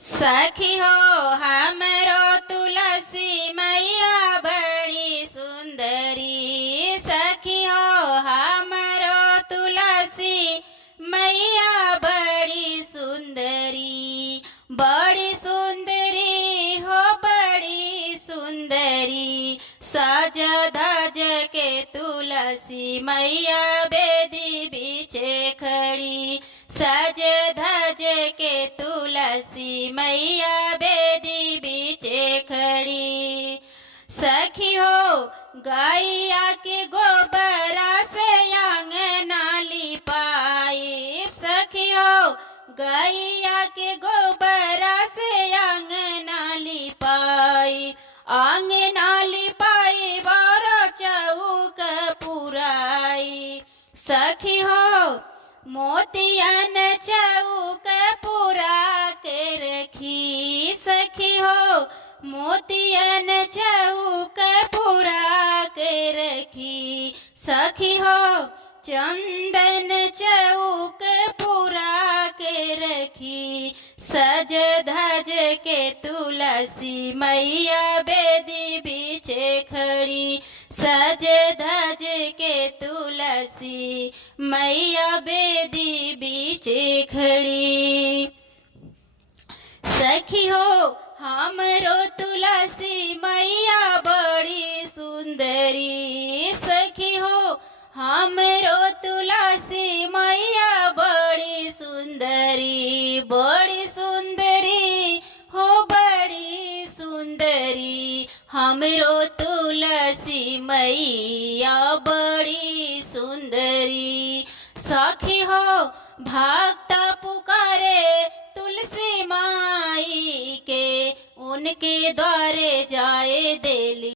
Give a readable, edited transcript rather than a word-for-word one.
सखी हो हमरो तुलसी मैया बड़ी सुंदरी। सखी हो हमरो तुलसी मैया बड़ी सुंदरी। बड़ी सुंदरी हो बड़ी सुंदरी। सज धज के तुलसी मैया बेदी बीचे खड़ी। सज धज के तुलसी मैया बेदी बीचे खड़ी। सखी हो गैया के गोबरा से आंगना लिपाई। सखी हो गैया के गोबरा से आंगना लिपाई। आंगना लिपाई बारो चौक पुराई। सखी हो मोतियन चौक पुरा के रखी। सखी हो मोतियन चौक पुरा के रखी। सखी हो चंदन चौक पुरा के रखी। सज धज के तुलसी मैया बेदी बीचे खड़ी। सज धज के तुलसी मैया बेदी बीचे खड़ी। सखी हो हमरो तुलसी मैया बड़ी सुंदरी। सखी हो हमरो तुलसी मैया बड़ी सुंदरी। बड़ी सुंदरी हो बड़ी सुंदरी। हमरो तुलसी मैया बड़ी सुंदरी। सखी हो भक्त पुकारे तुलसी माई के, उनके द्वारे जाए देली।